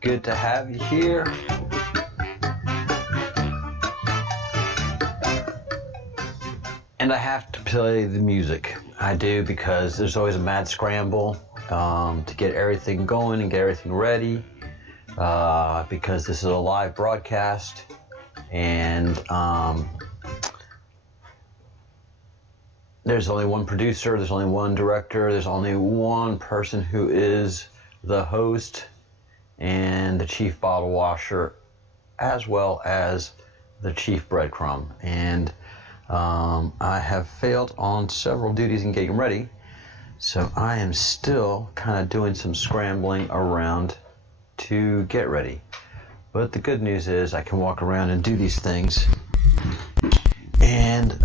Good to have you here. And I have to play the music. I do, because there's always a mad scramble to get everything going and get everything ready, because this is a live broadcast, and there's only one producer, there's only one director, there's only one person who is the host and the chief bottle washer, as well as the chief breadcrumb. And I have failed on several duties in getting ready, so I am still kind of doing some scrambling around to get ready. But the good news is I can walk around and do these things and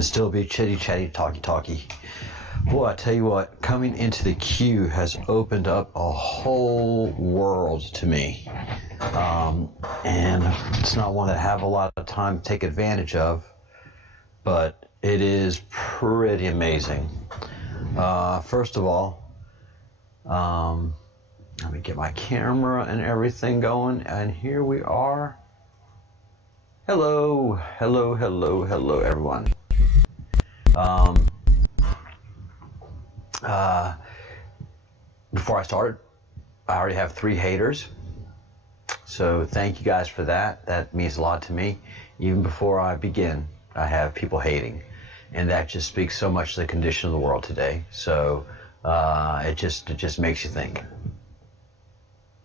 still be chitty chatty, talky. Boy, I tell you what, coming into the queue has opened up a whole world to me. And it's not one that I have a lot of time to take advantage of, but it is pretty amazing. First of all, let me get my camera and everything going, and here we are. Hello, everyone. Before I started, I already have 3 haters. So thank you guys for that. That means a lot to me. Even before I begin, I have people hating. And that just speaks so much to the condition of the world today. So it just makes you think.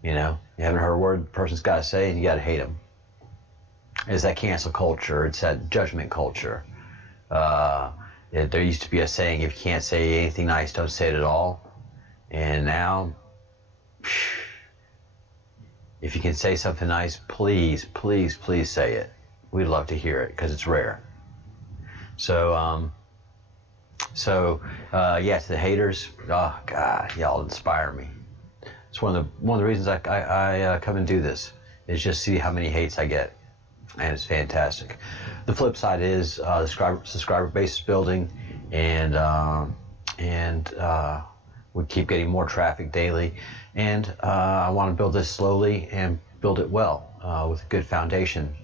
You know, you haven't heard a word the person's got to say and you got to hate them. It's that cancel culture. It's that judgment culture. There used to be a saying, if you can't say anything nice, don't say it at all. And now, if you can say something nice, please say it. We'd love to hear it, because it's rare. So, yeah, to the haters, oh God, y'all inspire me. It's one of the reasons I come and do this, is just see how many hates I get, and it's fantastic. The flip side is the subscriber base is building, and we keep getting more traffic daily, and I want to build this slowly and build it well with a good foundation.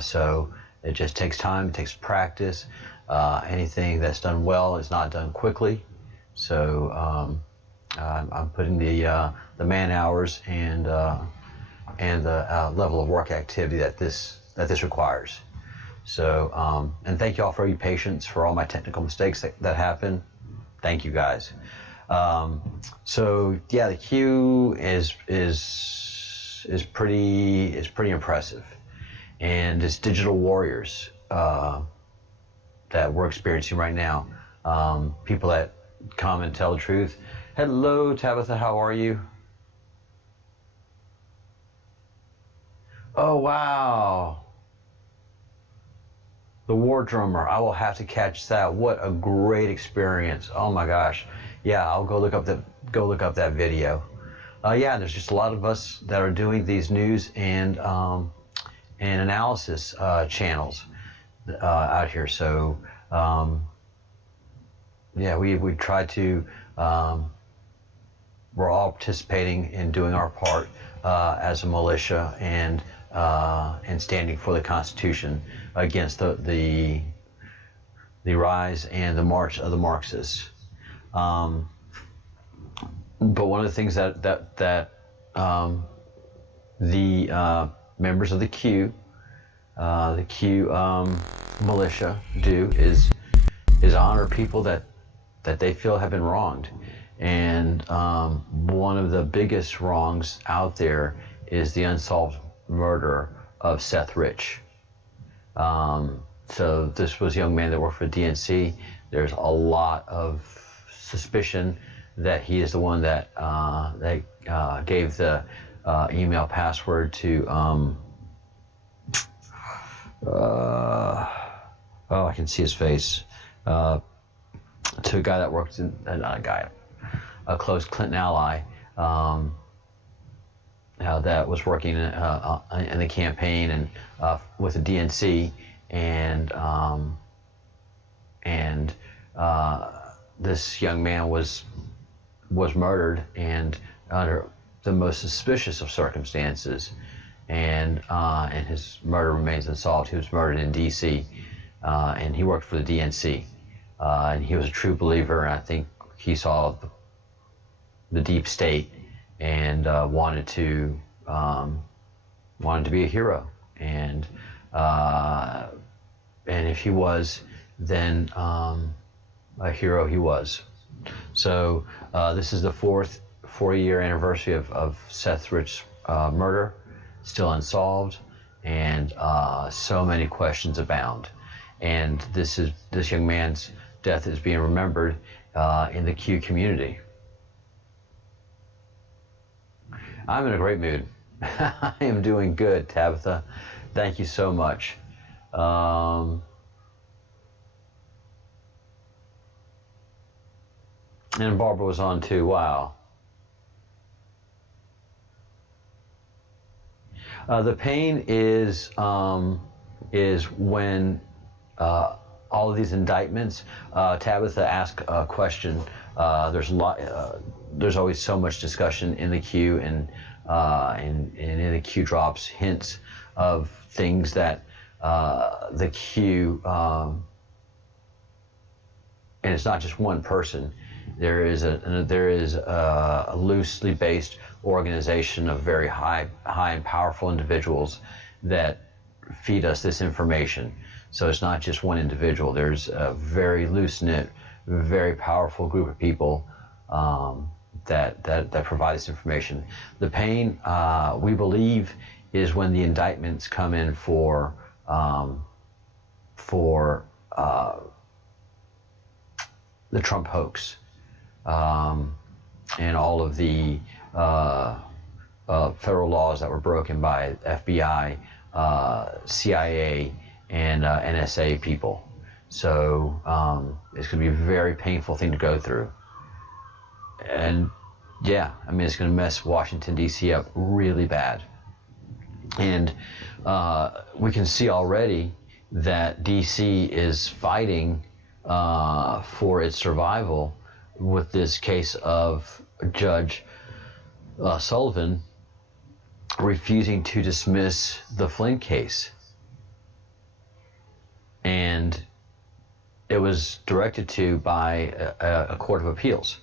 So it just takes time, it takes practice. Anything that's done well is not done quickly. So I'm putting the man hours and the level of work activity that this requires. So and thank you all for your patience for all my technical mistakes that happen. Thank you guys. So yeah, the queue is pretty impressive, and it's digital warriors that we're experiencing right now. People that come and tell the truth. Hello, Tabitha, how are you? Oh wow, the War Drummer. I will have to catch that. What a great experience! Oh my gosh. Yeah, I'll go look up that video. Yeah, there's just a lot of us that are doing these news and analysis channels out here. So yeah, we try to. We're all participating in doing our part as a militia and standing for the Constitution against the rise and the march of the Marxists. But one of the things that the members of the Q militia do is honor people that they feel have been wronged. And one of the biggest wrongs out there is the unsolved murder of Seth Rich. So this was a young man that worked for DNC. There's a lot of suspicion that he is the one that gave the email password to I can see his face, to a guy that worked in, not a guy, a close Clinton ally, that was working in the campaign and with the DNC, and this young man was was murdered, and under the most suspicious of circumstances, and his murder remains unsolved. He was murdered in D.C., and he worked for the DNC, and he was a true believer, and I think he saw the deep state and wanted to be a hero, and if he was, then a hero he was. So this is the 40-year anniversary of Seth Rich's murder, still unsolved, and so many questions abound. And this young man's death is being remembered in the Q community. I'm in a great mood. I am doing good, Tabitha. Thank you so much. And Barbara was on too. Wow. The pain is when all of these indictments. Tabitha asked a question. There's always so much discussion in the queue, and in the queue drops hints of things that the queue, and it's not just one person. There is a loosely based organization of very high and powerful individuals that feed us this information. So it's not just one individual. There's a very loose-knit, very powerful group of people that provide this information. The pain, we believe, is when the indictments come in for the Trump hoax, and all of the federal laws that were broken by FBI, CIA, and NSA people. So it's going to be a very painful thing to go through. And yeah, I mean, it's going to mess Washington, D.C. up really bad. And we can see already that D.C. is fighting for its survival with this case of Judge Sullivan refusing to dismiss the Flynn case. And it was directed to by a court of appeals.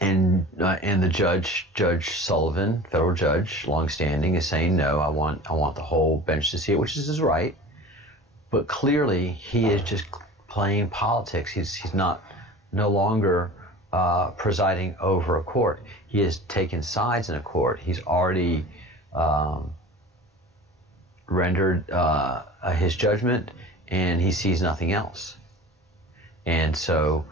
And the Judge Sullivan, federal judge, longstanding, is saying, no, I want the whole bench to see it, which is his right. But clearly, he is just playing politics. He's no longer presiding over a court. He has taken sides in a court. He's already rendered his judgment, and he sees nothing else. And so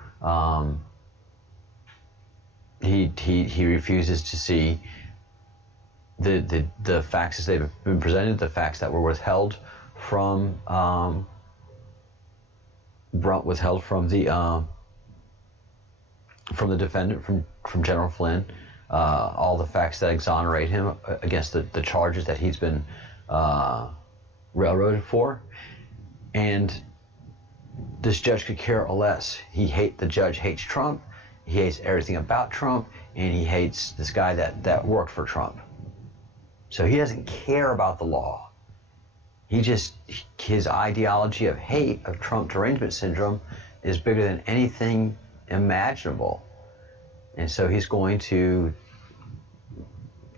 he refuses to see the facts as they've been presented, the facts that were withheld from the defendant, from General Flynn, all the facts that exonerate him against the charges that he's been railroaded for. And this judge could care less. The judge hates Trump. He hates everything about Trump, and he hates this guy that worked for Trump. So he doesn't care about the law. His ideology of hate of Trump derangement syndrome is bigger than anything imaginable. And so he's going to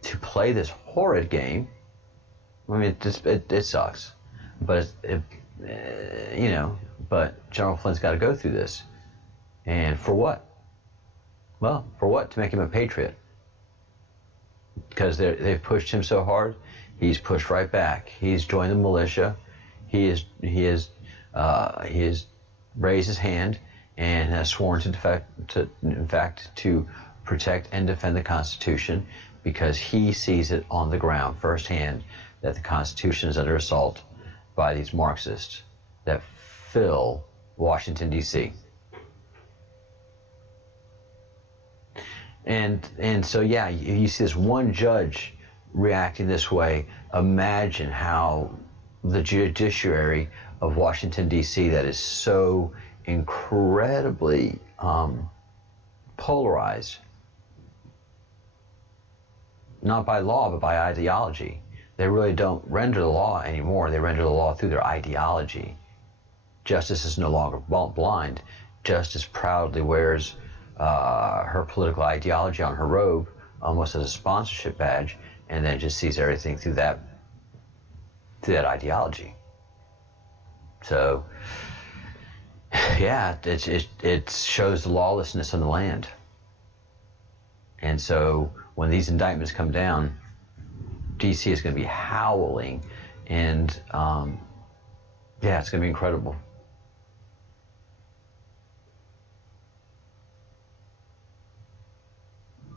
play this horrid game. I mean, it sucks, but but General Flynn's got to go through this. And for what? Well, for what? To make him a patriot. Because they've pushed him so hard, he's pushed right back. He's joined the militia. He has raised his hand and has sworn to protect and defend the Constitution, because he sees it on the ground firsthand that the Constitution is under assault by these Marxists that fill Washington, D.C. And so, yeah, you see this one judge reacting this way. Imagine how the judiciary of Washington, D.C., that is so incredibly polarized, not by law, but by ideology. They really don't render the law anymore. They render the law through their ideology. Justice is no longer blind. Justice proudly wears her political ideology on her robe, almost as a sponsorship badge, and then just sees everything through that ideology. So, yeah, it shows the lawlessness in the land. And so when these indictments come down, DC is going to be howling, and yeah, it's going to be incredible.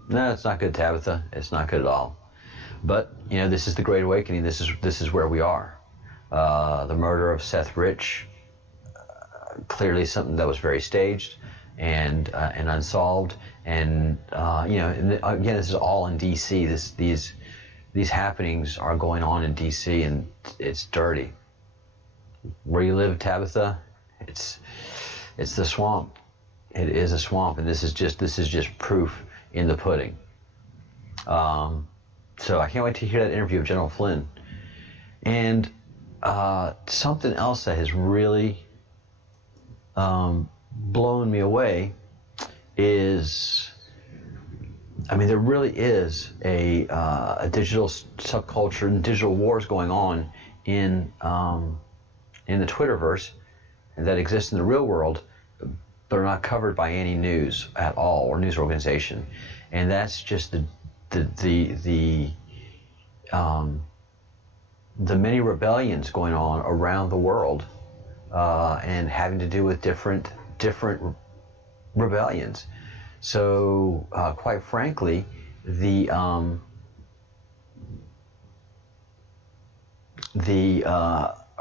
No, it's not good, Tabitha. It's not good at all. But this is the Great Awakening. This is where we are. The murder of Seth Rich, clearly something that was very staged and unsolved. And and again, this is all in D.C. These happenings are going on in D.C. and it's dirty. Where you live, Tabitha, it's the swamp. It is a swamp, and this is just proof in the pudding. So I can't wait to hear that interview of General Flynn. And something else that has really blown me away is, there really is a digital subculture and digital wars going on in the Twitterverse that exists in the real world, but are not covered by any news at all or news organization. And that's just the many rebellions going on around the world, and having to do with different rebellions. So quite frankly, the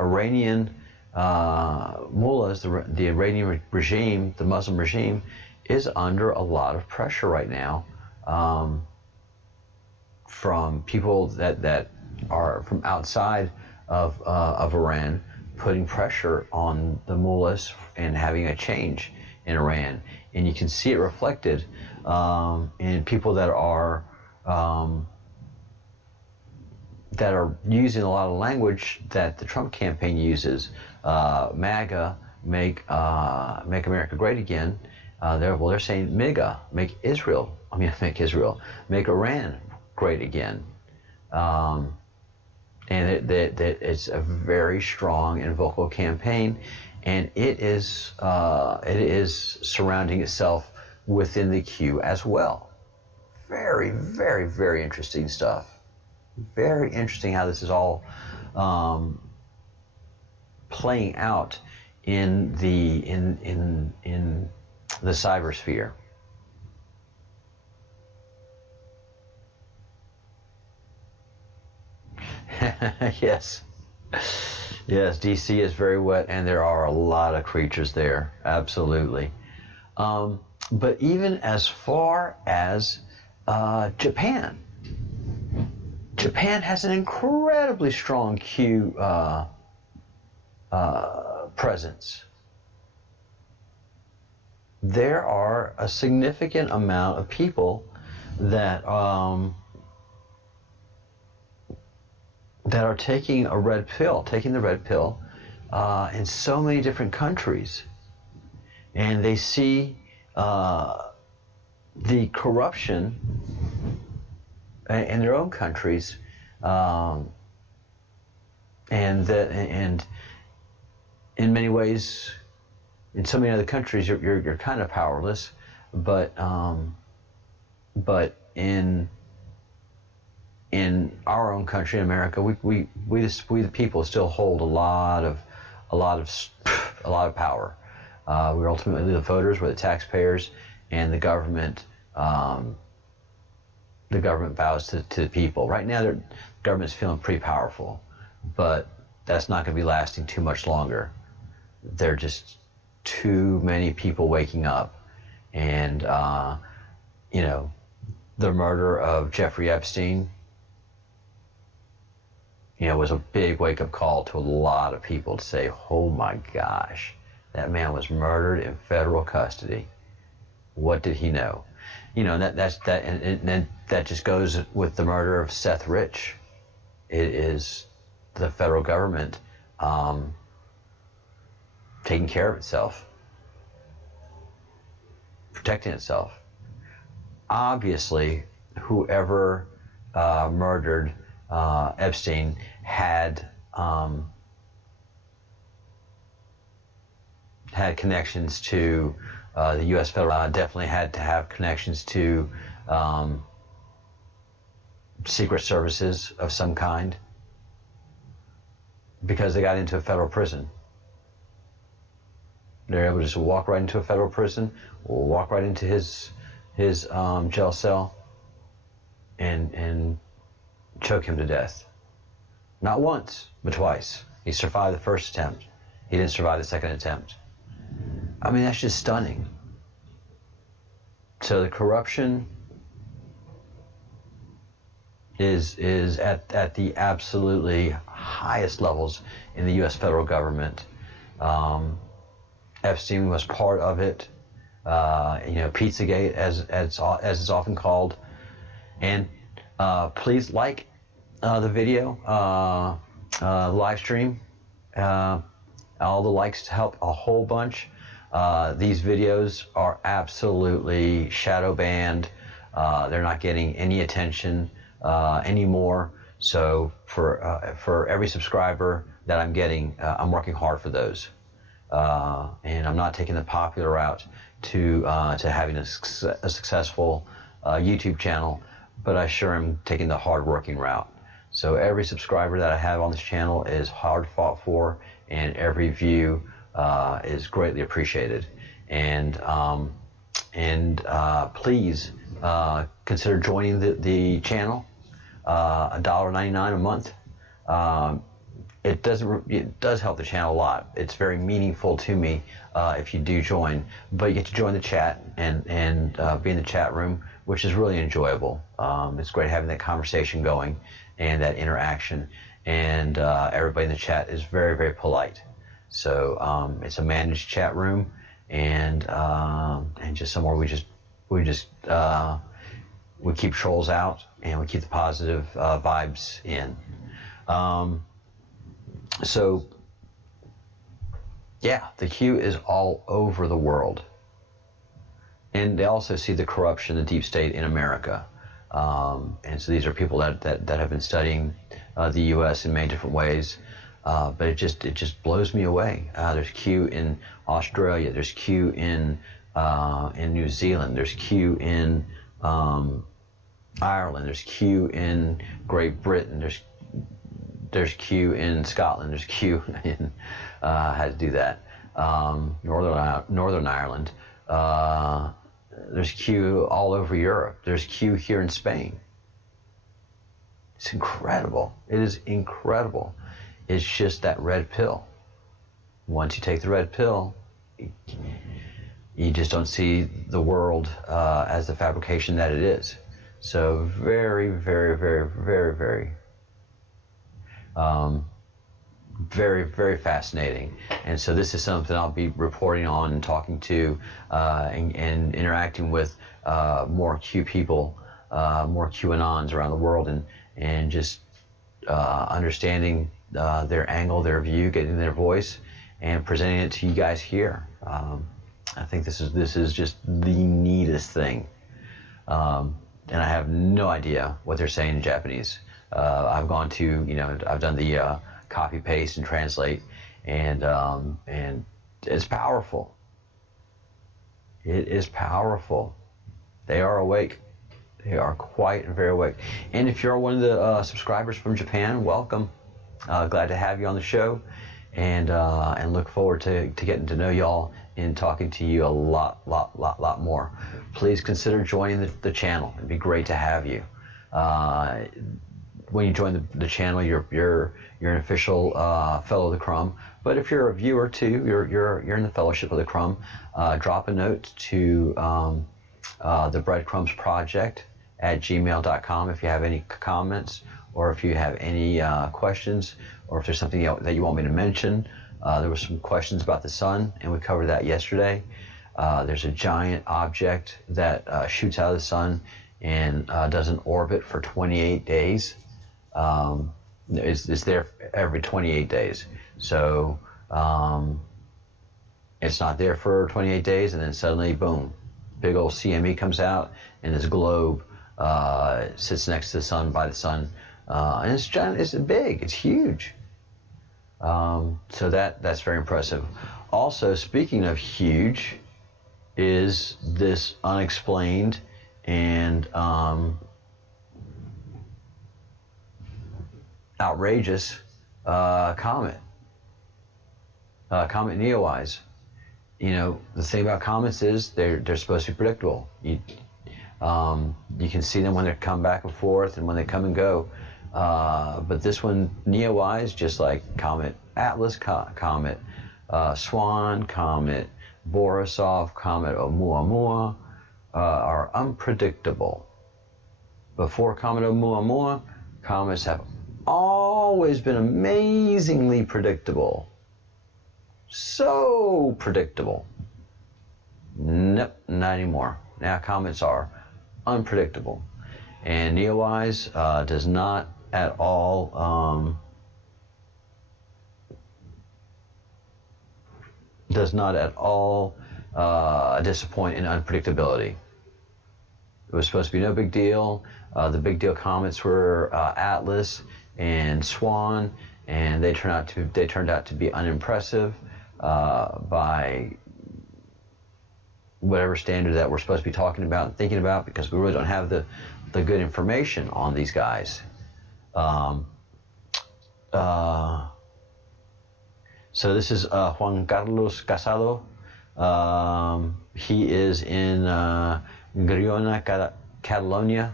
Iranian mullahs, the Iranian regime, the Muslim regime, is under a lot of pressure right now, from people that are from outside of Iran, putting pressure on the mullahs and having a change in Iran. And you can see it reflected in people that are using a lot of language that the Trump campaign uses. MAGA, make America great again. They're saying MIGA, make Iran great again. And it's a very strong and vocal campaign, and it is surrounding itself within the queue as well. Very, very, very interesting stuff. Very interesting how this is all playing out in the cybersphere. Yes, DC is very wet, and there are a lot of creatures there, absolutely. But even as far as Japan has an incredibly strong Q presence. There are a significant amount of people that are taking the red pill in so many different countries, and they see the corruption in their own countries, and in many ways, in so many other countries, you're kind of powerless, but in our own country, in America, we the people still hold a lot of power. We're ultimately the voters, we're the taxpayers, and the government. The government bows to the people. Right now, the government's feeling pretty powerful, but that's not going to be lasting too much longer. There are just too many people waking up, and the murder of Jeffrey Epstein, was a big wake-up call to a lot of people to say, oh my gosh, That man was murdered in federal custody. What did he know? You know, and that just goes with the murder of Seth Rich. It is the federal government taking care of itself, protecting itself. Obviously, whoever murdered Epstein had connections to the U.S. federal. Definitely had to have connections to secret services of some kind, because they got into a federal prison. They're able to just walk right into a federal prison, or walk right into his jail cell, and choke him to death. Not once, but twice. He survived the first attempt. He didn't survive the second attempt. I mean, that's just stunning. So the corruption is at the absolutely highest levels in the U.S. federal government. Epstein was part of it. Pizzagate, as it's often called. And please like the video, live stream. All the likes help a whole bunch. These videos are absolutely shadow banned. They're not getting any attention anymore. So for every subscriber that I'm getting, I'm working hard for those. And I'm not taking the popular route to having a successful YouTube channel, but I sure am taking the hard-working route. So every subscriber that I have on this channel is hard fought for, and every view is greatly appreciated. And please consider joining the channel. $1.99 a month. It does help the channel a lot. It's very meaningful to me if you do join. But you get to join the chat and be in the chat room, which is really enjoyable. It's great having that conversation going and that interaction. And everybody in the chat is very, very polite. So it's a managed chat room, and just somewhere we keep trolls out, and we keep the positive vibes in. So yeah, the Q is all over the world, and they also see the corruption, the deep state in America. And so these are people that have been studying the U.S. in many different ways. But it just blows me away. There's Q in Australia. There's Q in New Zealand. There's Q in Ireland. There's Q in Great Britain. There's Q in Scotland. There's Q in had to do that. Northern Ireland. There's Q all over Europe. There's Q here in Spain. It's incredible. It is incredible. It's just that red pill. Once you take the red pill, you just don't see the world as the fabrication that it is. So very, very, very, very, very, very, very fascinating. And so this is something I'll be reporting on and talking to and interacting with more Q people, more QAnons around the world, and just understanding their angle, their view, getting their voice, and presenting it to you guys here. I think this is just the neatest thing, and I have no idea what they're saying in Japanese. I've gone to, I've done the copy paste and translate, and it's powerful. It is powerful. They are awake. They are quite and very awake. And if you're one of the subscribers from Japan, welcome. Glad to have you on the show, and look forward to getting to know y'all and talking to you a lot more. Please consider joining the channel. It'd be great to have you. When you join the channel, you're an official fellow of the Crumb. But if you're a viewer too, you're in the fellowship of the Crumb. Drop a note to the Breadcrumbs Project at gmail.com if you have any comments, or if you have any questions, or if there's something that you want me to mention. There were some questions about the sun, and we covered that yesterday. There's a giant object that shoots out of the sun and does an orbit for 28 days. It's there every 28 days. So it's not there for 28 days, and then suddenly, boom, big old CME comes out, and this globe sits next to the sun, by the sun, and it's giant. It's big. It's huge. So that's very impressive. Also, speaking of huge, is this unexplained and outrageous comet, Comet Neowise. You know, the thing about comets is they're supposed to be predictable. You can see them when they come back and forth and when they come and go. But this one, Neowise, just like Comet Atlas, Comet Swan, Comet Borisov, Comet Oumuamua, are unpredictable. Before Comet Oumuamua, comets have always been amazingly predictable. So predictable. Nope, not anymore. Now comets are unpredictable. And Neowise does not at all disappoint in unpredictability. It was supposed to be no big deal. The big deal comets were Atlas and Swan, and they turned out to be unimpressive by whatever standard that we're supposed to be talking about and thinking about, because we really don't have the good information on these guys. So this is Juan Carlos Casado. He is in Girona, Catalonia,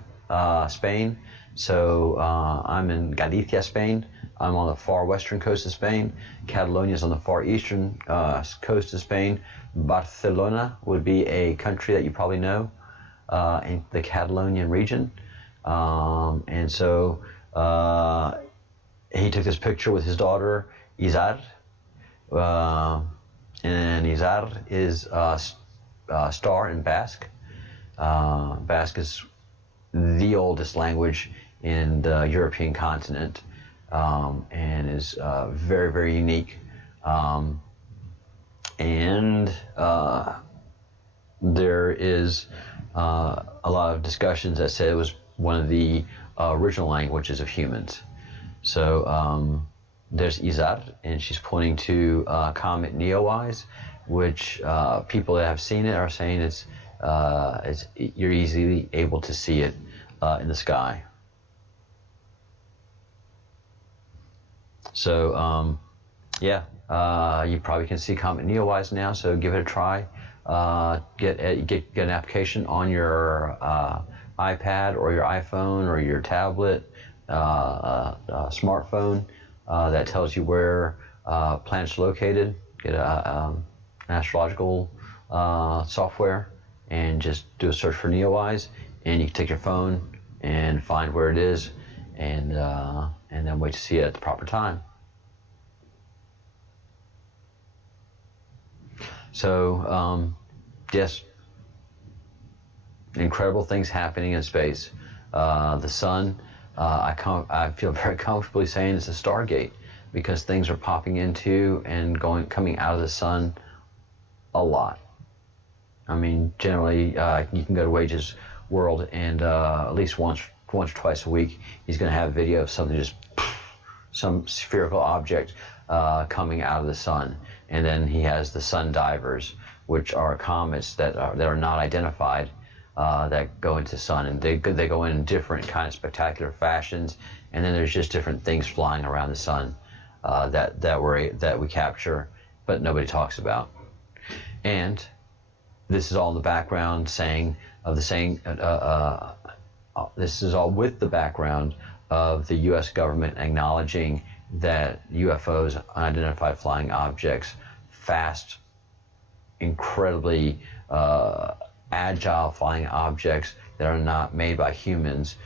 Spain. So I'm in Galicia, Spain. I'm on the far western coast of Spain. Catalonia is on the far eastern coast of Spain. Barcelona would be a country that you probably know in the Catalonian region. And so he took this picture with his daughter, Izar. And Izar is star in Basque. Basque is the oldest language in the European continent, and is very, very unique. And there is a lot of discussions that say it was one of the original languages of humans. So there's Izar, and she's pointing to Comet Neowise, which people that have seen it are saying it's you're easily able to see it in the sky. So yeah, you probably can see Comet Neowise now. So give it a try. Get an application on your iPad or your iPhone or your tablet, smartphone that tells you where planets are located. Get an astrological software and just do a search for Neowise, and you can take your phone and find where it is, and then wait to see it at the proper time. So yes, incredible things happening in space. The sun, I feel very comfortably saying it's a Stargate, because things are popping into and coming out of the sun a lot. I mean, generally, you can go to Wage's World, and at least once or twice a week, he's going to have a video of something, just some spherical object coming out of the sun. And then he has the sun divers, which are comets that are not identified, that go into the sun, and they go in different kind of spectacular fashions. And then there's just different things flying around the sun that we capture, but nobody talks about. And this is all in the background this is all with the background of the U.S. government acknowledging that UFOs, unidentified flying objects, fast, incredibly agile flying objects that are not made by humans,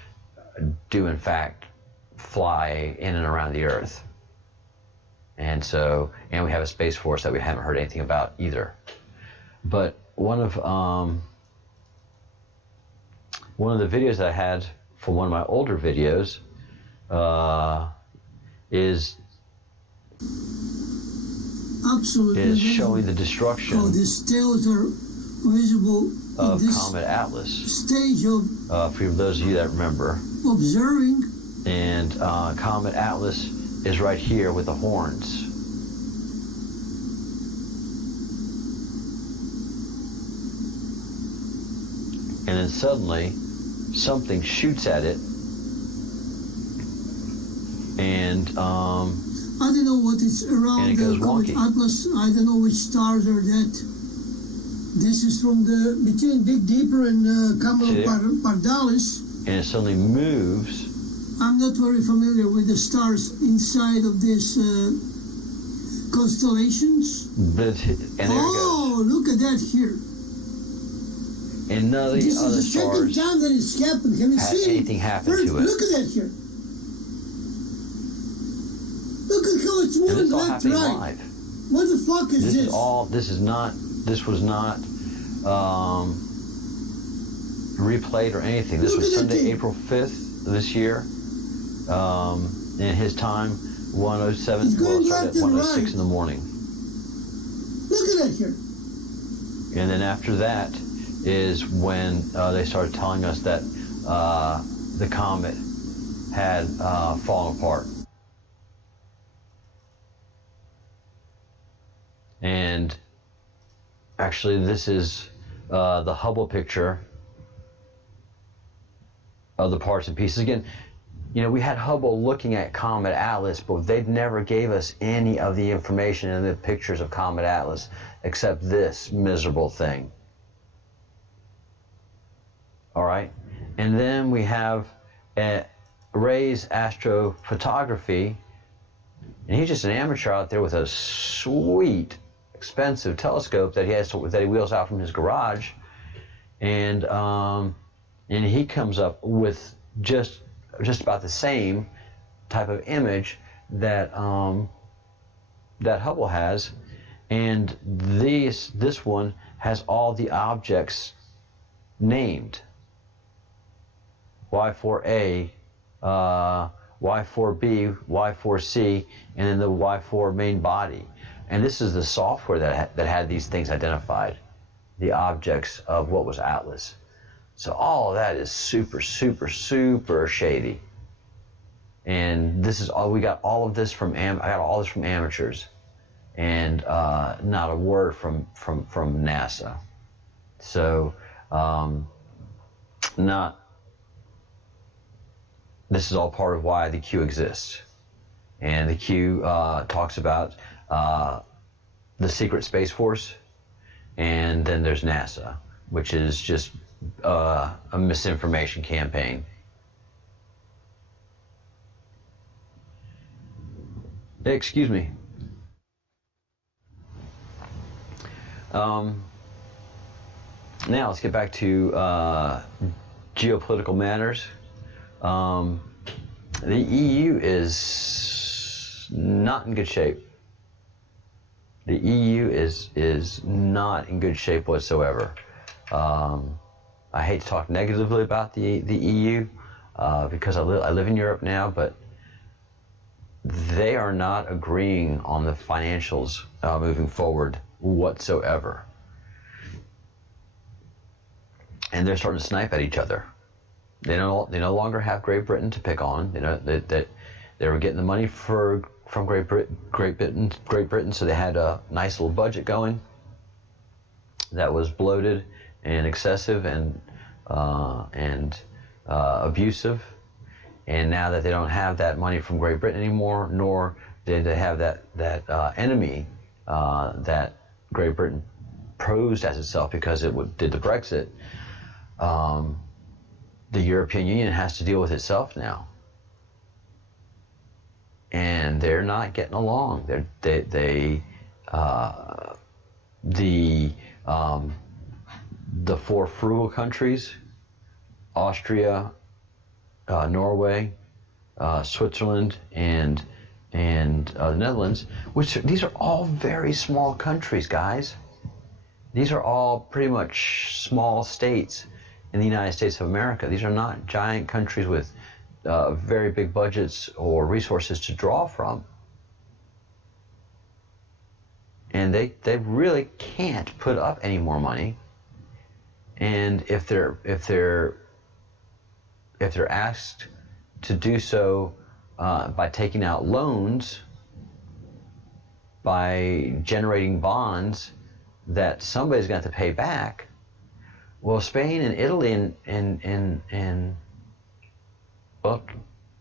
do in fact fly in and around the Earth. And so, and we have a Space Force that we haven't heard anything about either. But one of the videos that I had for one of my older videos is showing the destruction these tails are visible of this Comet Atlas. Stage of for those of you that remember. Observing. And Comet Atlas is right here with the horns. And then suddenly something shoots at it, and I don't know what is around and it goes the Comet wonky. Atlas. I don't know which stars are that. This is from between Big Dipper and Pardalis. And it suddenly moves. I'm not very familiar with the stars inside of these constellations. But and there it goes. Look at that here. And none of the This other is the second stars time that it's happened. Have you seen anything happen First, to it. Look at that here. Look at how it's And moving it's all left to happening right. live. What the fuck is this? This was not replayed or anything. This was Sunday, April 5th this year. In his time, 1:07. Well, it started at 1:06 in the morning. Look at that here. And then after that is when they started telling us that the comet had fallen apart. And actually, this is the Hubble picture of the parts and pieces. Again, you know, we had Hubble looking at Comet Atlas, but they never gave us any of the information in the pictures of Comet Atlas except this miserable thing. All right, and then we have Ray's astrophotography, and he's just an amateur out there with a sweet, expensive telescope that he wheels out from his garage, and he comes up with just about the same type of image that that Hubble has, and this one has all the objects named. Y4A, Y4B, Y4C, and then the Y4 main body. And this is the software that had these things identified, the objects of what was Atlas. So all of that is super, super, super shady. And this is all we got. All of this from I got all this from amateurs, and not a word from NASA. So this is all part of why the Q exists. And the Q talks about the secret Space Force, and then there's NASA, which is just a misinformation campaign. Excuse me. Now let's get back to geopolitical matters. The EU is not in good shape. The EU is not in good shape whatsoever. I hate to talk negatively about the EU because I live in Europe now, but they are not agreeing on the financials moving forward whatsoever. And they're starting to snipe at each other. They no longer have Great Britain to pick on. You know that they were getting the money from Great Britain, so they had a nice little budget going that was bloated and excessive and abusive. And now that they don't have that money from Great Britain anymore, nor did they have that enemy that Great Britain posed as itself because it did the Brexit, the European Union has to deal with itself now. And they're not getting along. The four frugal countries, Austria, Norway, Switzerland, and and the Netherlands, these are all very small countries, guys. These are all pretty much small states in the United States of America. These are not giant countries with very big budgets or resources to draw from. And they really can't put up any more money. And if they're asked to do so by taking out loans, by generating bonds that somebody's going to have to pay back, well, Spain and Italy and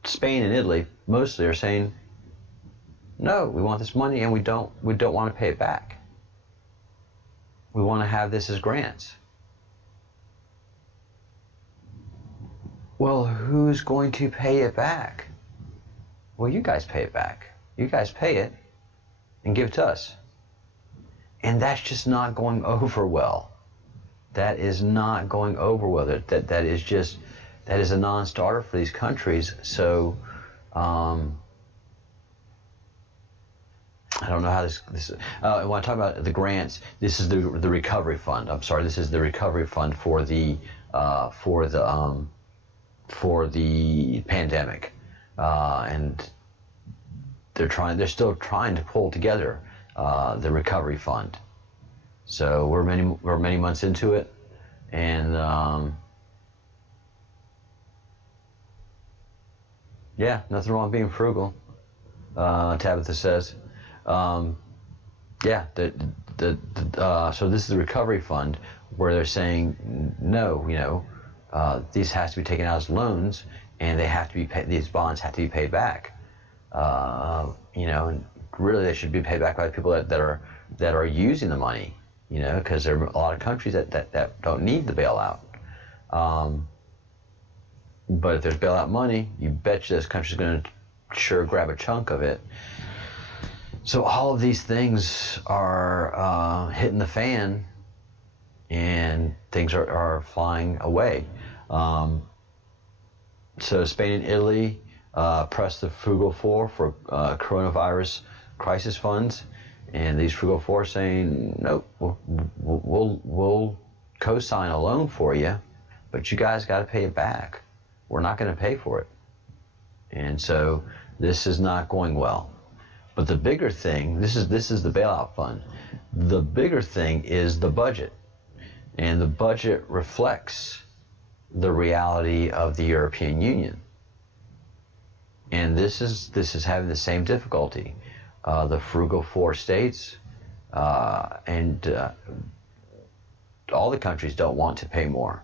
Spain and Italy mostly are saying, no, we want this money and we don't want to pay it back. We want to have this as grants. Well, who's going to pay it back? Well, you guys pay it back. You guys pay it and give it to us. And that's just not going over well. That is not going over well. That is a non-starter for these countries. So I don't know how this when I talk about the grants, this is the recovery fund. I'm sorry, this is the recovery fund for the pandemic, and they're still trying to pull together the recovery fund. So we're many months into it, and yeah, nothing wrong with being frugal. Tabitha says, yeah. So this is the recovery fund where they're saying no, these has to be taken out as loans, and they have to be these bonds have to be paid back. And really they should be paid back by the people that are using the money, because there are a lot of countries that don't need the bailout. But if there's bailout money, you bet you this country's going to sure grab a chunk of it. So all of these things are hitting the fan, and things are flying away. So Spain and Italy pressed the Frugal Four for coronavirus crisis funds, and these Frugal Four saying, nope, we'll co-sign a loan for you, but you guys got to pay it back. We're not going to pay for it. And so this is not going well. But the bigger thing, this is the bailout fund. The bigger thing is the budget, and the budget reflects the reality of the European Union. And this is having the same difficulty. The Frugal Four states and all the countries don't want to pay more.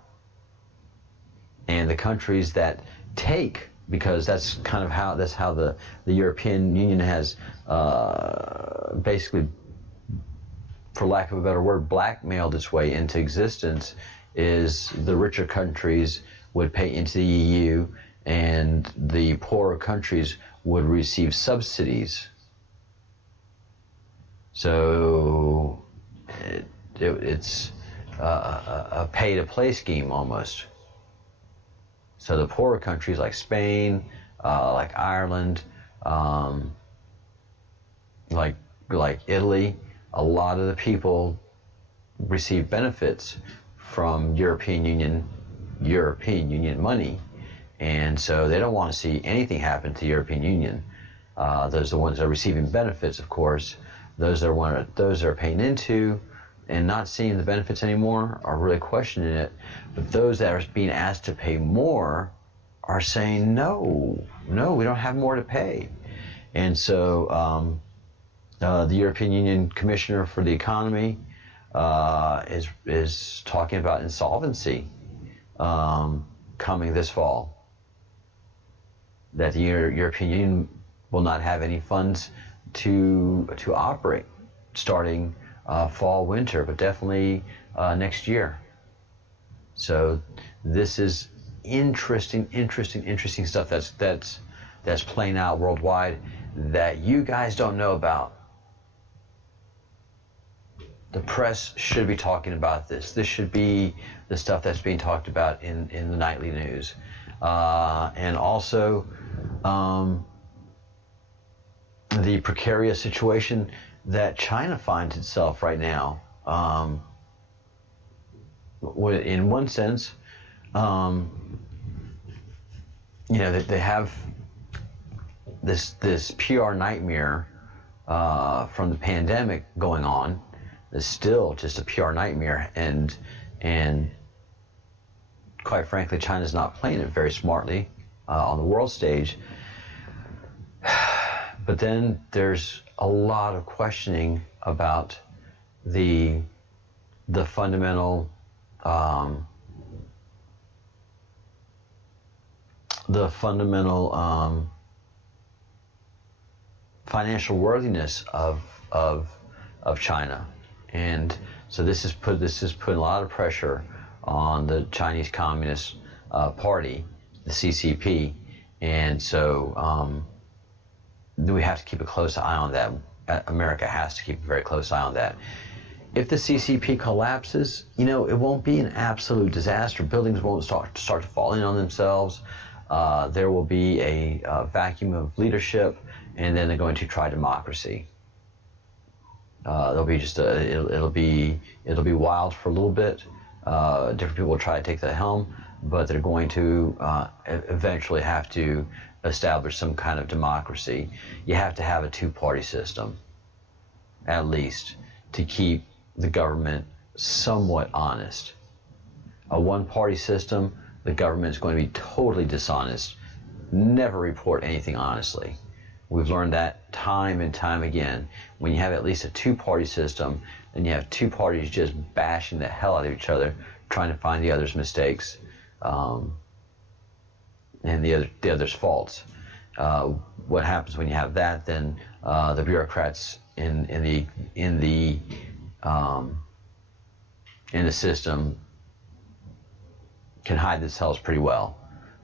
And the countries that take, because that's how the European Union has basically, for lack of a better word, blackmailed its way into existence, is the richer countries would pay into the EU and the poorer countries would receive subsidies. So it's a pay-to-play scheme almost. So the poorer countries like Spain, like Ireland, like Italy, a lot of the people receive benefits from European Union money, and so they don't want to see anything happen to the European Union. Those are the ones that are receiving benefits, of course. Those that are paying into and not seeing the benefits anymore are really questioning it. But those that are being asked to pay more are saying, no, we don't have more to pay. And so the European Union Commissioner for the Economy is talking about insolvency coming this fall. That the European Union will not have any funds to operate starting fall, winter, but definitely next year. So this is interesting stuff that's playing out worldwide that you guys don't know about. The press should be talking about this. This should be the stuff that's being talked about in the nightly news. And also, the precarious situation that China finds itself right now. In one sense, they have this PR nightmare from the pandemic going on. It's still just a PR nightmare, and quite frankly, China's not playing it very smartly on the world stage. But then there's a lot of questioning about the fundamental financial worthiness of China, and so this is putting a lot of pressure on the Chinese Communist Party, the CCP, and so we have to keep a close eye on that. America has to keep a very close eye on that. If the CCP collapses, it won't be an absolute disaster. Buildings won't start to fall in on themselves. There will be a vacuum of leadership, and then they're going to try democracy. There'll be just it'll be wild for a little bit. Different people will try to take the helm, but they're going to eventually have to establish some kind of democracy. You have to have a two-party system, at least, to keep the government somewhat honest. A one-party system, the government is going to be totally dishonest, never report anything honestly. We've learned that time and time again. When you have at least a two-party system, then you have two parties just bashing the hell out of each other, trying to find the other's mistakes and the other's faults. What happens when you have that? Then the bureaucrats in the system can hide themselves pretty well,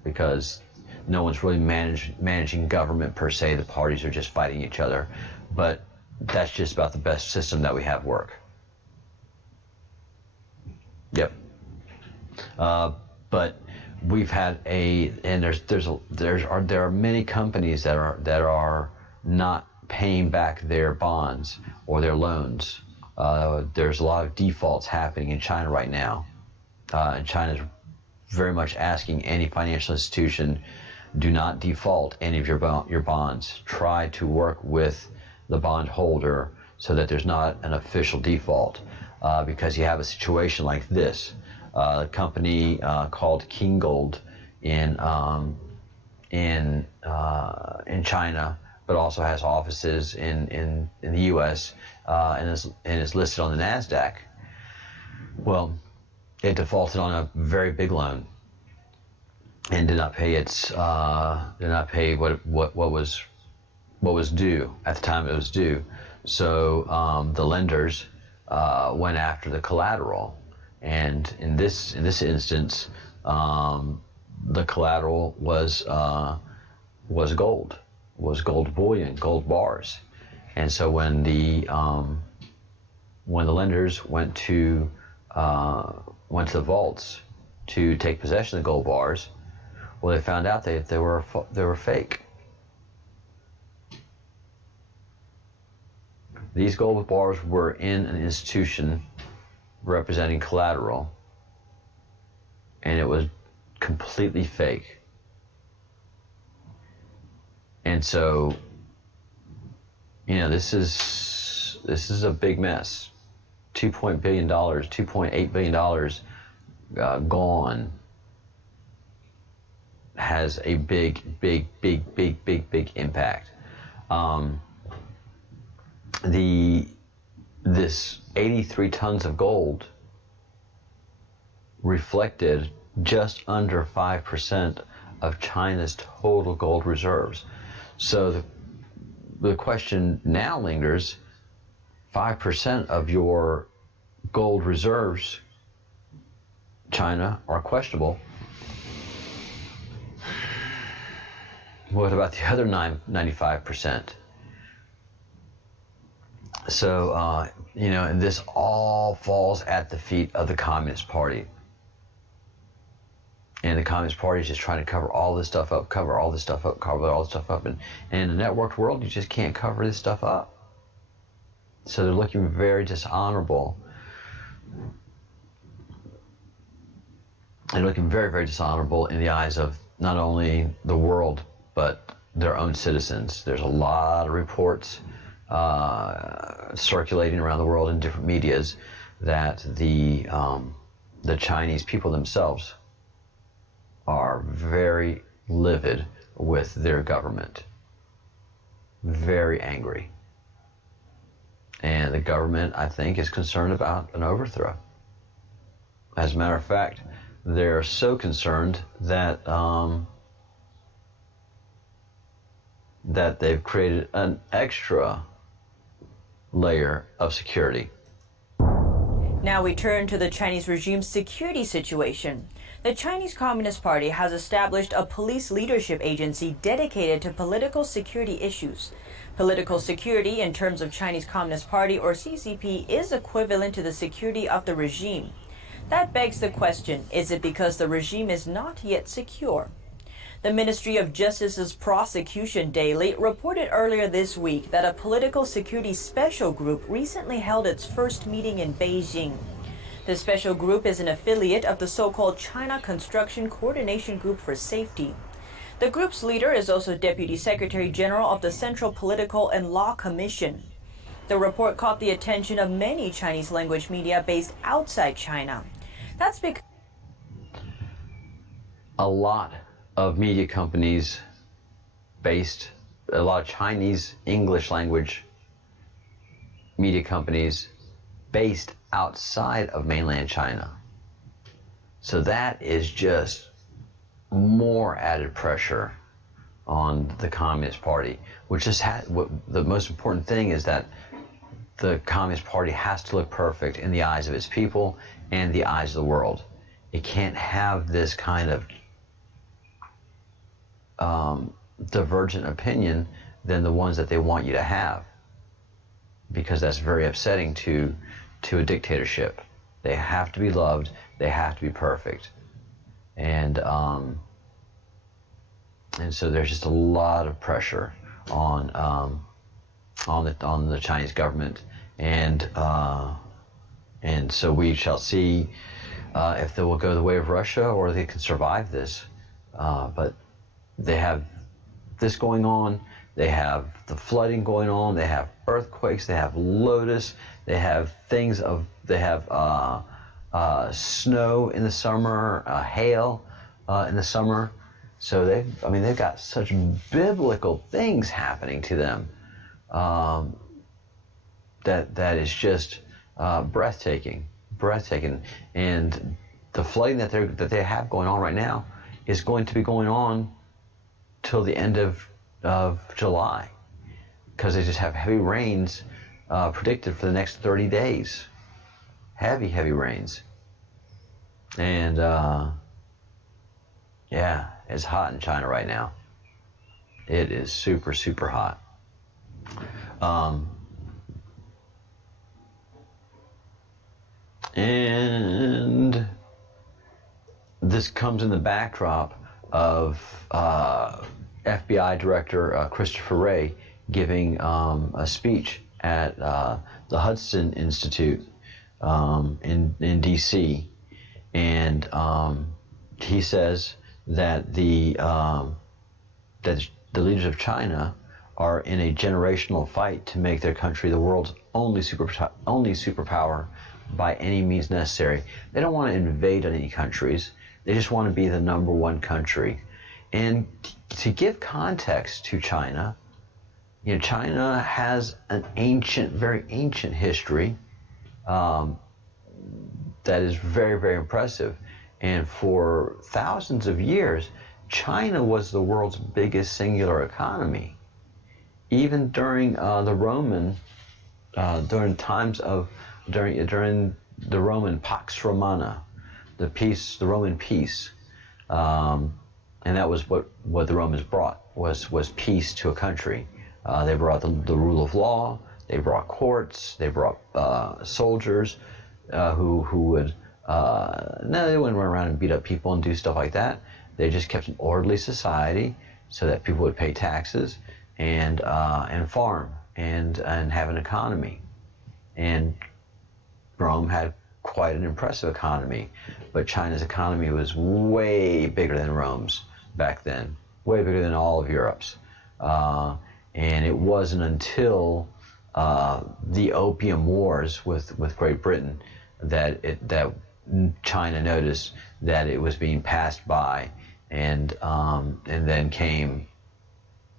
because no one's really managing government per se. The parties are just fighting each other, but that's just about the best system that we have work. Yep. But we've had and there are many companies that are not paying back their bonds or their loans. There's a lot of defaults happening in China right now, and China's very much asking any financial institution, do not default any of your bonds. Try to work with the bondholder so that there's not an official default, because you have a situation like this. A company called King Gold in China, but also has offices in the U.S. And is listed on the NASDAQ. Well, it defaulted on a very big loan and did not pay what was due at the time it was due. So the lenders went after the collateral, and in this instance, the collateral was gold bullion, gold bars. And so when the lenders went to the vaults to take possession of the gold bars, well, they found out they were fake. These gold bars were in an institution representing collateral, and it was completely fake. And so, this is a big mess. $2.8 billion gone has a big impact. This 83 tons of gold reflected just under 5% of China's total gold reserves. So the question now lingers, 5% of your gold reserves, China, are questionable. What about the other 95%? So, and this all falls at the feet of the Communist Party. And the Communist Party is just trying to cover all this stuff up, cover all this stuff up, cover all this stuff up. And in the networked world, you just can't cover this stuff up. So they're looking very dishonorable. They're looking very, very dishonorable in the eyes of not only the world, but their own citizens. There's a lot of reports circulating around the world in different medias that the Chinese people themselves are very livid with their government, very angry. And the government, I think, is concerned about an overthrow. As a matter of fact, they're so concerned that that they've created an extra layer of security. Now we turn to the Chinese regime's security situation. The Chinese Communist Party has established a police leadership agency dedicated to political security issues. Political security, in terms of Chinese Communist Party or CCP, is equivalent to the security of the regime. That begs the question, is it because the regime is not yet secure? The Ministry of Justice's Prosecution Daily reported earlier this week that a political security special group recently held its first meeting in Beijing. The special group is an affiliate of the so-called China Construction Coordination Group for Safety. The group's leader is also Deputy Secretary General of the Central Political and Law Commission. The report caught the attention of many Chinese language media based outside China. That's because a lot of media companies a lot of Chinese English language media companies based outside of mainland China. So that is just more added pressure on the Communist Party, which is the most important thing is that the Communist Party has to look perfect in the eyes of its people and the eyes of the world. It can't have this kind of divergent opinion than the ones that they want you to have, because that's very upsetting to a dictatorship. They have to be loved. They have to be perfect, and so there's just a lot of pressure on the Chinese government, and so we shall see if they will go the way of Russia or they can survive this. But they have this going on. They have the flooding going on. They have earthquakes. They have lotus. They have snow in the summer, hail in the summer. So they've got such biblical things happening to them that is just breathtaking. And the flooding that they have going on right now is going to be going on till the end of July, because they just have heavy rains predicted for the next 30 days. Heavy rains. And yeah, it's hot in China right now. It is super, super hot. And this comes in the backdrop of FBI Director Christopher Wray giving a speech at the Hudson Institute in D.C. And he says that the leaders of China are in a generational fight to make their country the world's only superpower by any means necessary. They don't want to invade any countries. They just want to be the #1 country. And to give context to China, China has an very ancient history that is very, very impressive. And for thousands of years, China was the world's biggest singular economy. Even during the Roman, during the Roman Pax Romana, the Roman peace, and that was what the Romans brought was peace to a country. They brought the rule of law. They brought courts. They brought soldiers who would No, they wouldn't run around and beat up people and do stuff like that. They just kept an orderly society so that people would pay taxes and farm and have an economy. And Rome had quite an impressive economy, but China's economy was way bigger than Rome's back then, way bigger than all of Europe's. And it wasn't until the Opium Wars with Great Britain that China noticed that it was being passed by, and then came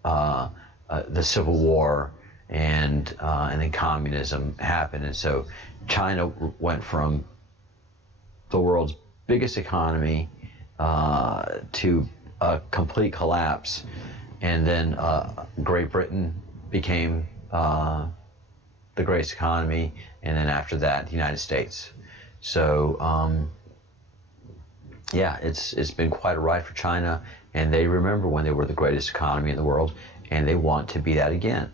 the Civil War, and then communism happened, and so China went from the world's biggest economy to a complete collapse, and then Great Britain became the greatest economy, and then after that, the United States. So yeah, it's been quite a ride for China, and they remember when they were the greatest economy in the world, and they want to be that again.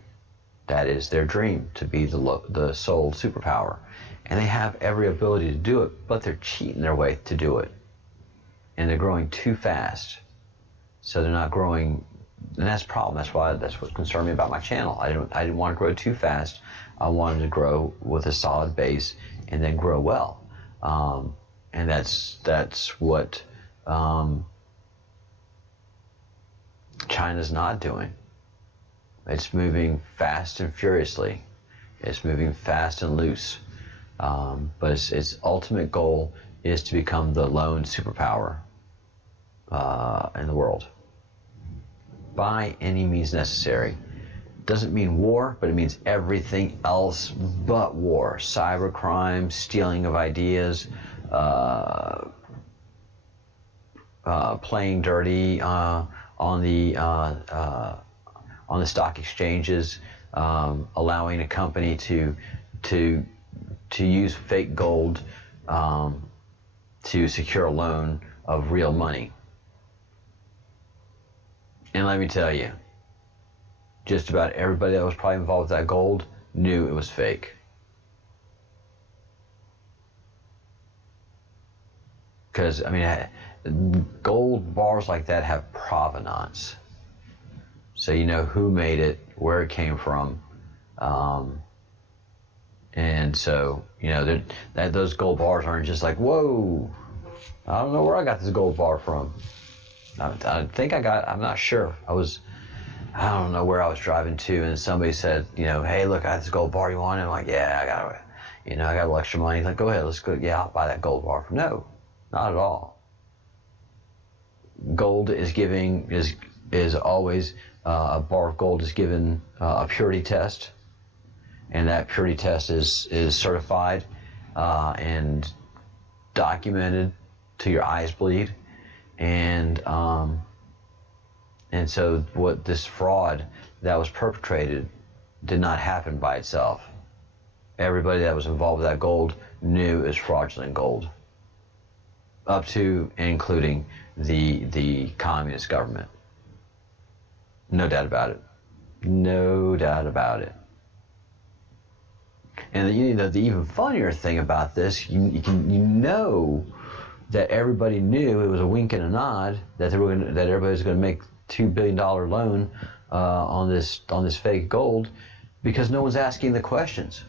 That is their dream, to be the sole superpower. And they have every ability to do it, but they're cheating their way to do it. And they're growing too fast. So they're not growing, and that's a problem. That's what concerned me about my channel. I didn't want to grow too fast. I wanted to grow with a solid base and then grow well. And that's what China's not doing. It's moving fast and furiously. It's moving fast and loose. But its ultimate goal is to become the lone superpower in the world by any means necessary. Doesn't mean war, but it means everything else but war. Cybercrime, stealing of ideas, playing dirty on the stock exchanges, allowing a company to use fake gold to secure a loan of real money. And let me tell you, just about everybody that was probably involved with that gold knew it was fake. Because, I mean, gold bars like that have provenance. So you know who made it, where it came from. And so, you know, those gold bars aren't just like, whoa, I don't know where I got this gold bar from. I'm not sure. I don't know where I was driving to, and somebody said, you know, hey, look, I got this gold bar, you want it? I'm like, yeah, I got a little extra money. He's like, go ahead, let's go. Yeah, I'll buy that gold bar. No, not at all. Gold is always, a bar of gold is given a purity test, and that purity test is certified and documented till your eyes bleed. And so what this fraud that was perpetrated did not happen by itself. Everybody that was involved with that gold knew it was fraudulent gold, up to and including the communist government. No doubt about it. No doubt about it. And you know, the even funnier thing about this, you know that everybody knew, it was a wink and a nod, that everybody was going to make $2 billion loan on this fake gold, because no one's asking the questions.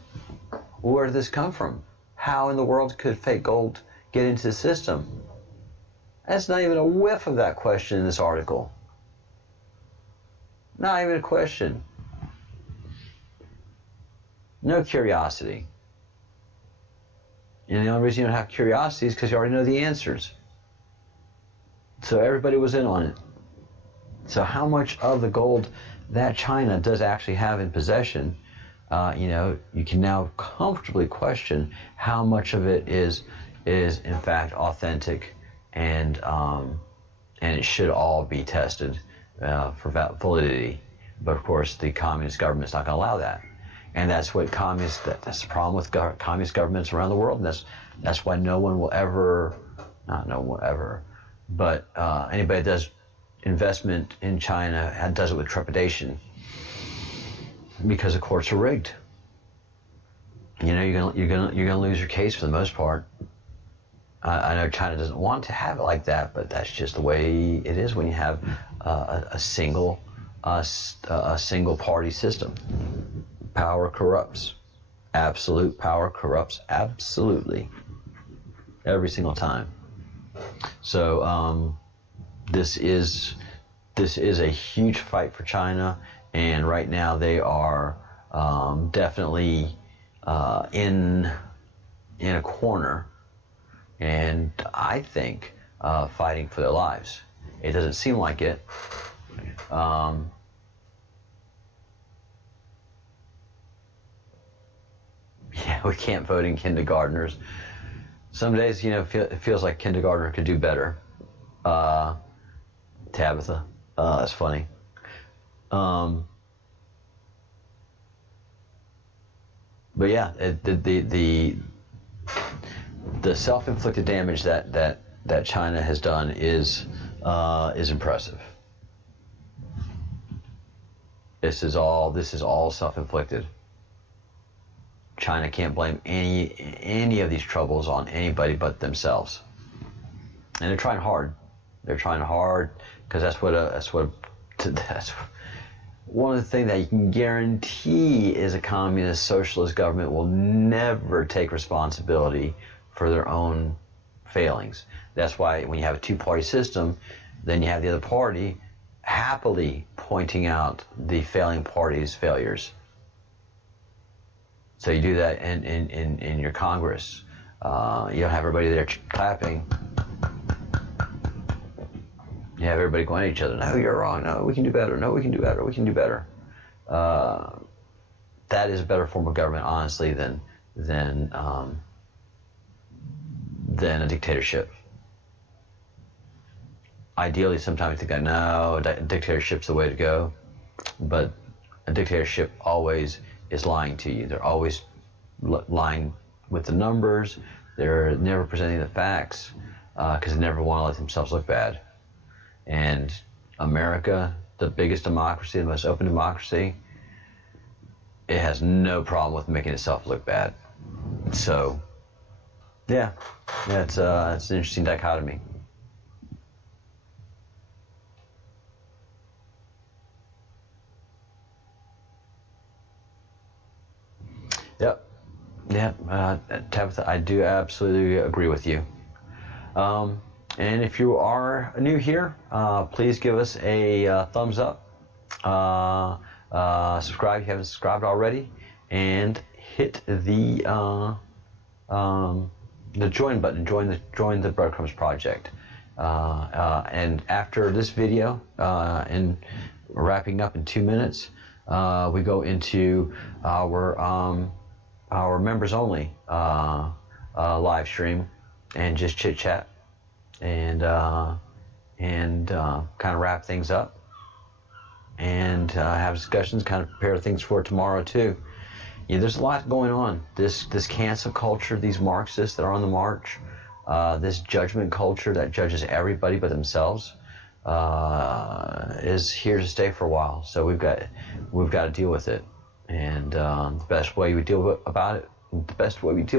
Where did this come from? How in the world could fake gold get into the system? That's not even a whiff of that question in this article. Not even a question. No curiosity. And the only reason you don't have curiosity is because you already know the answers. So everybody was in on it. So how much of the gold that China does actually have in possession, you know, you can now comfortably question how much of it is in fact authentic, and it should all be tested for validity. But of course, the communist government's not going to allow that. And that's what that's the problem with communist governments around the world. And that's why no one will ever, not no one ever, but anybody that does investment in China does it with trepidation, because the courts are rigged. You know, you're gonna lose your case for the most part. I know China doesn't want to have it like that, but that's just the way it is when you have a single party system. Power corrupts. Absolute power corrupts absolutely every single time. So this is a huge fight for China, and right now they are definitely in a corner, and I think fighting for their lives. It doesn't seem like it. Yeah, we can't vote in kindergartners. Some days, it feels like kindergartner could do better. Tabitha, that's funny. But yeah, the self-inflicted damage that China has done is impressive. This is all self-inflicted. China can't blame any of these troubles on anybody but themselves, and they're trying hard. They're trying hard because that's one of the things that you can guarantee is a communist socialist government will never take responsibility for their own failings. That's why when you have a two-party system, then you have the other party happily pointing out the failing party's failures. So you do that in your Congress. You don't have everybody there clapping. You have everybody going at each other. No, you're wrong. No, we can do better. No, we can do better. We can do better. That is a better form of government, honestly, than a dictatorship. Ideally, sometimes you think, no, dictatorship's the way to go. But a dictatorship always is lying to you. They're always lying with the numbers. They're never presenting the facts because they never want to let themselves look bad. And America, the biggest democracy, the most open democracy, it has no problem with making itself look bad. So, yeah, it's an interesting dichotomy. Yep. Yeah, Tabitha, I do absolutely agree with you. And if you are new here, please give us a thumbs up. Subscribe if you haven't subscribed already, and hit the join button. Join the Breadcrumbs project. And after this video, and wrapping up in 2 minutes, we go into our members only live stream and just chit chat and kind of wrap things up and have discussions, kind of prepare things for tomorrow too. Yeah, there's a lot going on. This cancel culture, these Marxists that are on the march, this judgment culture that judges everybody but themselves, is here to stay for a while. So we've got to deal with it. And the best way we deal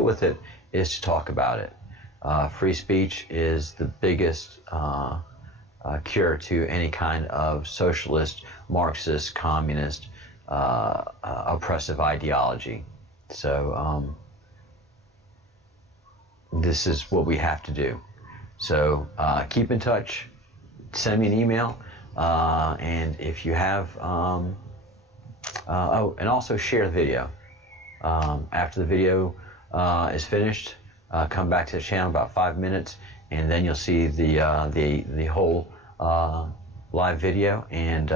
with it is to talk about it. Free speech is the biggest cure to any kind of socialist, Marxist, communist, oppressive ideology. So this is what we have to do. So keep in touch, send me an email, and if you have and also share the video. After the video is finished, come back to the channel about 5 minutes, and then you'll see the whole live video, and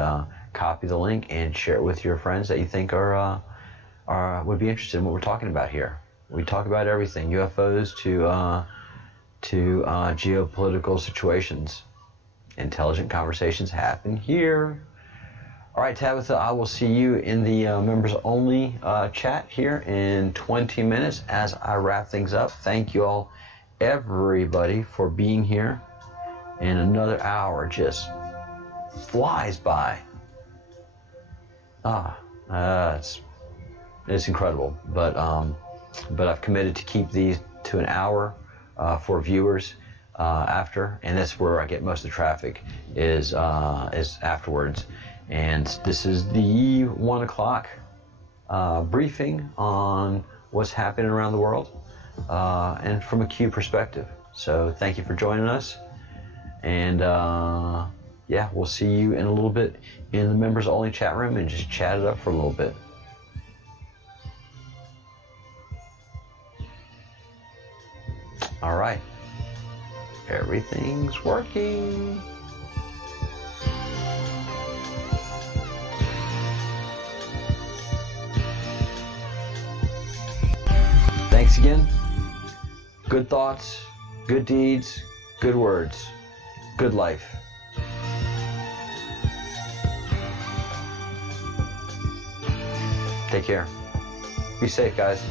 copy the link and share it with your friends that you think would be interested in what we're talking about here. We talk about everything, UFOs to geopolitical situations. Intelligent conversations happen here. All right, Tabitha, I will see you in the members-only chat here in 20 minutes as I wrap things up. Thank you all, everybody, for being here. And another hour just flies by. It's incredible. But I've committed to keep these to an hour for viewers after, and that's where I get most of the traffic is afterwards. And this is the 1 o'clock briefing on what's happening around the world and from a Q perspective. So thank you for joining us, and yeah, we'll see you in a little bit in the members only chat room and just chat it up for a little bit. All right, everything's working. Thanks again. Good thoughts, good deeds, good words, good life. Take care. Be safe, guys.